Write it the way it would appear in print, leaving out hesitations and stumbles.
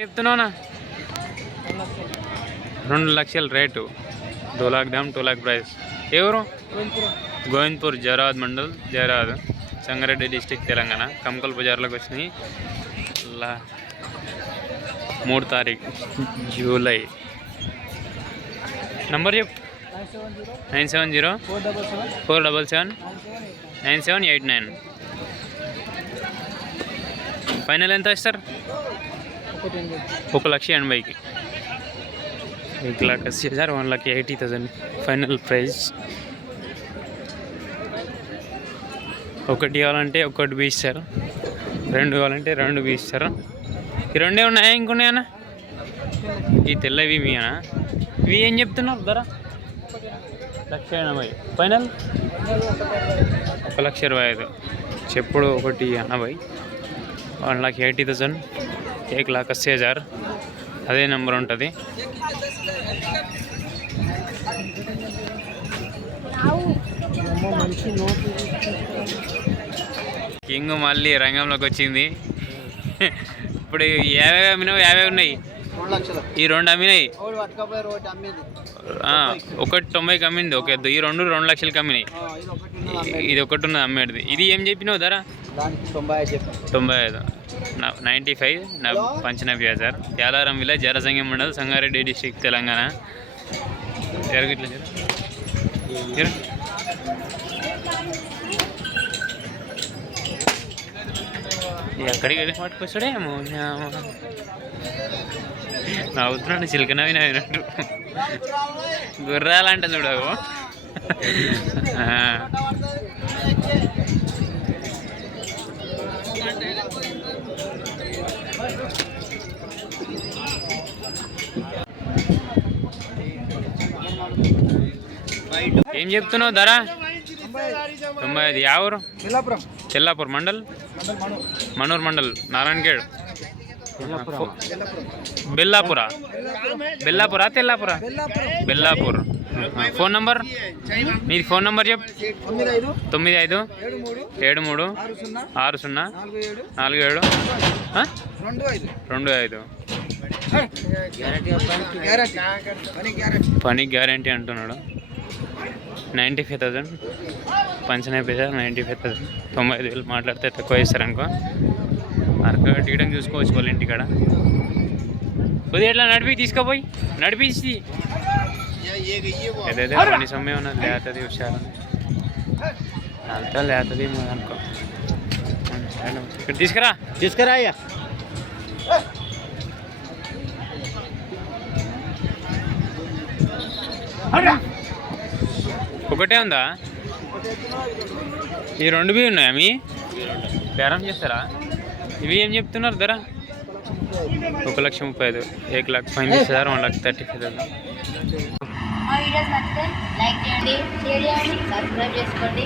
చెప్తున్నావునా 2 లక్షల రేటు 2 लाख दाम 2 लाख ప్రైస్. ఎవరు? గోవింద్పూర్ జరాద్ మండల్ జరాద్ సంగారెడ్డి డిస్టిక్ తెలంగాణ. కమకల్ బజార్లోకి వచ్చినాయి. 3 తారీఖు జూలై. నంబర్ చెప్పు. 970 477 9789. ఫైనల్ ఎంత ఇస్తారు? 1,80,000కి. 1,80,000 1,80,000 ఫైనల్ ప్రైస్. ఒకటి కావాలంటే ఒకటి బీస్తారు, 2 కావాలంటే 2 బీస్తారు. ఈ 2 ఉన్నాయా? ఇంకున్నాయన్నా? ఈ తెల్లవి మీనా? ఇవి ఏం చెప్తున్నారు ధర? 1,80,000 ఫైనల్. 1,25,000 చెప్పుడు. 1,80,000 1,80,000 1,80,000. అదే నెంబర్ ఉంటుంది. కింగ్ మళ్ళీ రంగంలోకి వచ్చింది. ఇప్పుడు 50 అమ్మినావు, 50 ఉన్నాయి. ఈ 2 అమ్మినాయి. 1,90,000కి అమ్మింది. ఓకే, ఈ 2 లక్షలకి అమ్మినాయి. ఇది ఒకటి ఉన్నది అమ్మేది. ఇది ఏం చెప్పినావు ధర? 95. 95 95,000. యాలారం విలేజ్ జరసంగం మండల్ సంగారెడ్డి డిస్టిక్ తెలంగాణ. జరగట్లేదు ఎక్కడికి వెళ్ళి పట్టుకొస్తాడేమో. నవ్వుతున్నాడు చిలక నవ్వినట్టు. గుర్రాలంట చూడవు. ఏం చెప్తున్నావు ధర? 95. ఎవరు? తెల్లాపూర్ మండల్ మనూర్ మండల్ నారాయణగఢ్. బెల్లాపురా తెల్లాపురా? బెల్లాపూర్. ఫోన్ నంబర్ మీది? ఫోన్ నంబర్ చెప్పు. 95 73 60 47 25. పని గ్యారంటీ అంటున్నాడు. 95,000 95,000 95,000. 95,000 మాట్లాడితే తక్కువ ఇస్తారనుకో. అరక టీయడం చూసుకోవచ్చు వాళ్ళ ఇంటికాడ. కొద్దిగా ఎట్లా తీసుకుపోయి నడిపించి ఏదైతే కొన్ని సమయం ఉన్నది లేతుంది. హుషారు అంతా లేతుంది అనుకో. ఇక్కడ తీసుకురా అయ్యా. ఒకటే ఉందా? ఈ 2 బి ఉన్నాయా? మీ బేరం చేస్తారా? ఇవి ఏం చెప్తున్నారు ధర? 1,35,000 1,35,000 1,35,000. మా వీడియోస్ నచ్చితే లైక్ చేయండి, షేర్ చేయండి, సబ్స్క్రైబ్ చేసుకోండి.